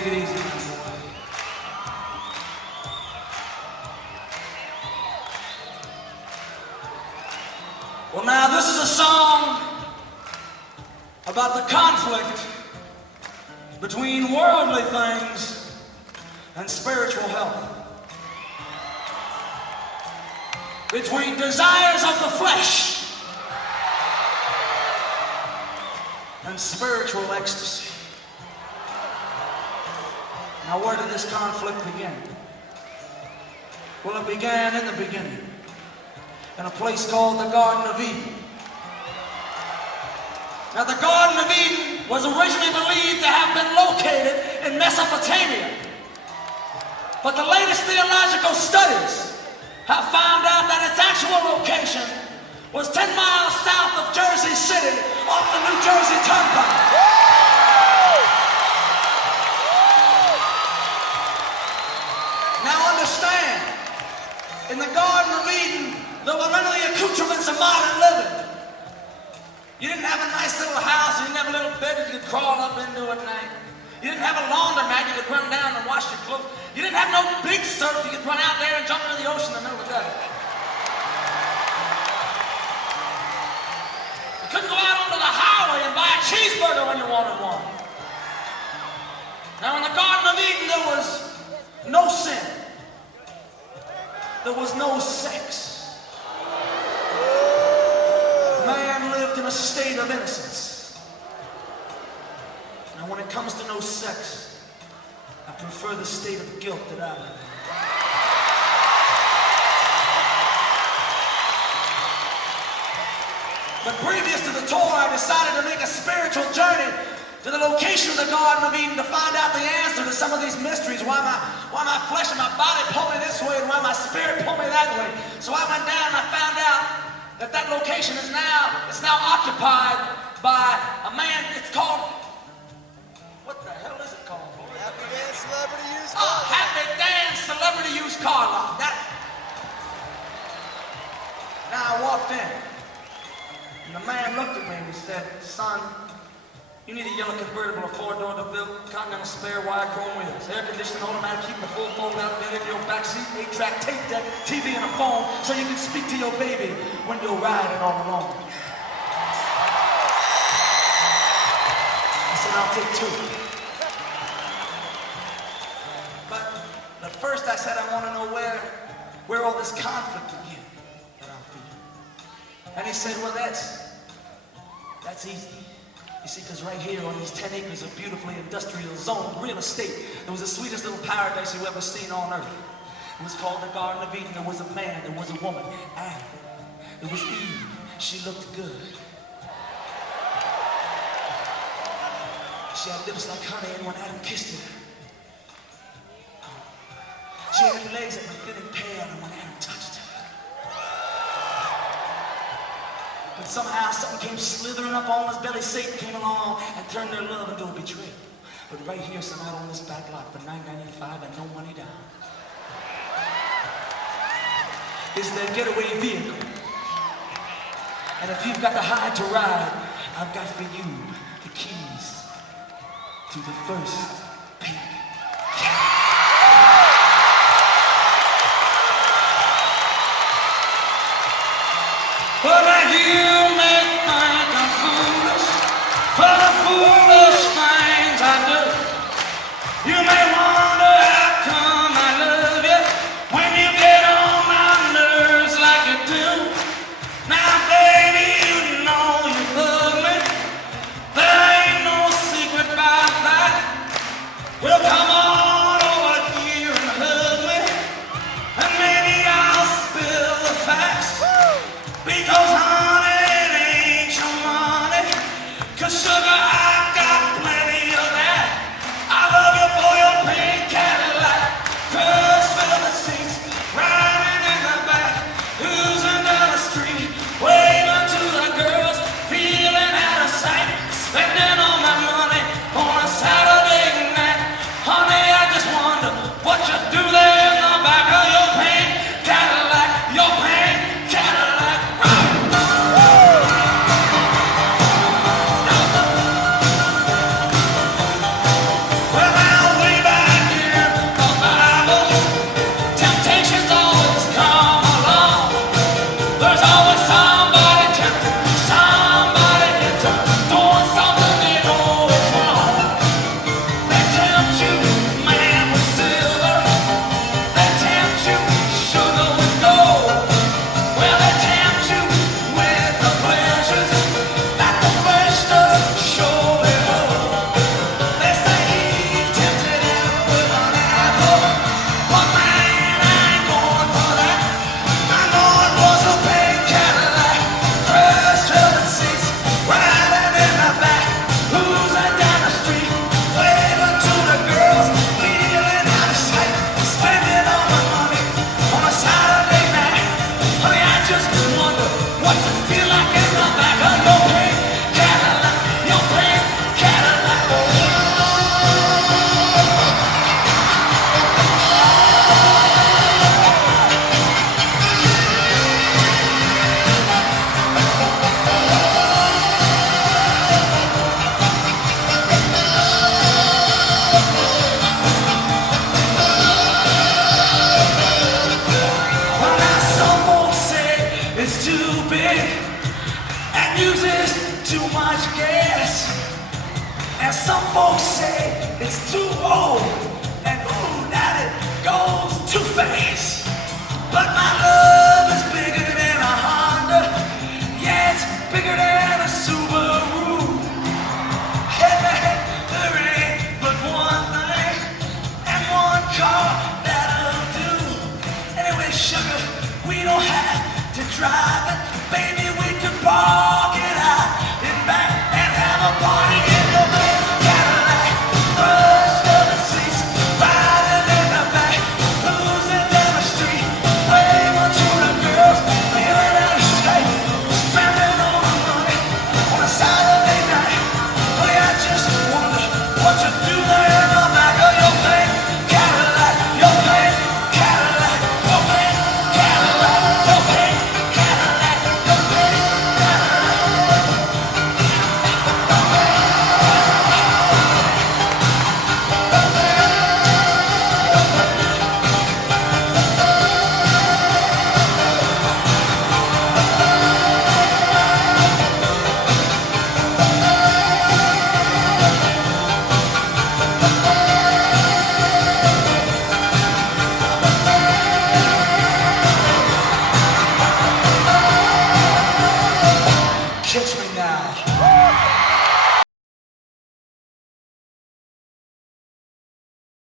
take it easy. Well, now this is a song about the conflict between worldly things and spiritual health. Between desires of the flesh and spiritual ecstasy. Now, where did this conflict begin? Well, it began in the beginning, in a place called the Garden of Eden. Now, the Garden of Eden was originally believed to have been located in Mesopotamia. But the latest theological studies have found out that its actual location was 10 miles south of Jersey City off the New Jersey Turnpike. Now understand, in the Garden of Eden, there were none of the accoutrements of modern living. You didn't have a nice little house, you didn't have a little bed that you could crawl up into at night. You didn't have a laundromat you could run down and wash your clothes. You didn't have no big surf you could run out there and jump into the ocean in the middle of the day. You couldn't go out onto the highway and buy a cheeseburger when you wanted one. Now in the Garden of Eden there was no sin. There was no sex. Man lived in a state of innocence. Now when it comes to no sex, I prefer the state of guilt that I live in. But previous to the tour, I decided to make a spiritual journey to the location of the Garden of Eden to find out the answer to some of these mysteries, why my flesh and my body pull me this way and why my spirit pull me that way. So I went down and I found out that that location is now occupied by a man. It's called, what the hell is it called? Happy Dan Celebrity Used Car Lot. Happy Dan Celebrity Used Car Lot. Now I walked in, and the man looked at me and he said, "Son, you need a yellow convertible, a four-door DeVille, Continental spare wire chrome wheels, air conditioning, automatic, keeping the full fold-out bed in your backseat, 8-track tape deck, TV and a phone, so you can speak to your baby when you're riding all alone." I said, "I'll take two." But at first I said, I want to know where all this conflict began that I'm feeling. And he said, well, that's easy. You see, because right here on these 10 acres of beautifully industrial zone real estate, there was the sweetest little paradise you ever seen on earth. It was called the Garden of Eden. There was a man, there was a woman, Adam. There was Eve. She looked good. She had lips like honey, and when Adam kissed her, she had legs that were thin and pale, and when Adam touched her. But somehow something came slithering up on his belly. Satan came along and turned their love into a betrayal. But right here, some out on this back lot for $9.95 and no money down, is their getaway vehicle. And if you've got the hide to ride, I've got for you the keys to the first pink Cadillac. Well, now you may think I'm foolish for the foolish things I do. You may wonder how come I love you when you get on my nerves like you do. Now, baby, you know you love me. There ain't no secret about that. Well, come on over here and hug me, and maybe I'll spill the facts. Because honey, it ain't your money, 'cause sugar, I got plenty of that. I love you for your it's too old, and ooh, that it goes too fast. But my love is bigger than a Honda, yeah, it's bigger than a Subaru. Hey, there ain't but one thing and one car that'll do. Anyway, sugar, we don't have to drive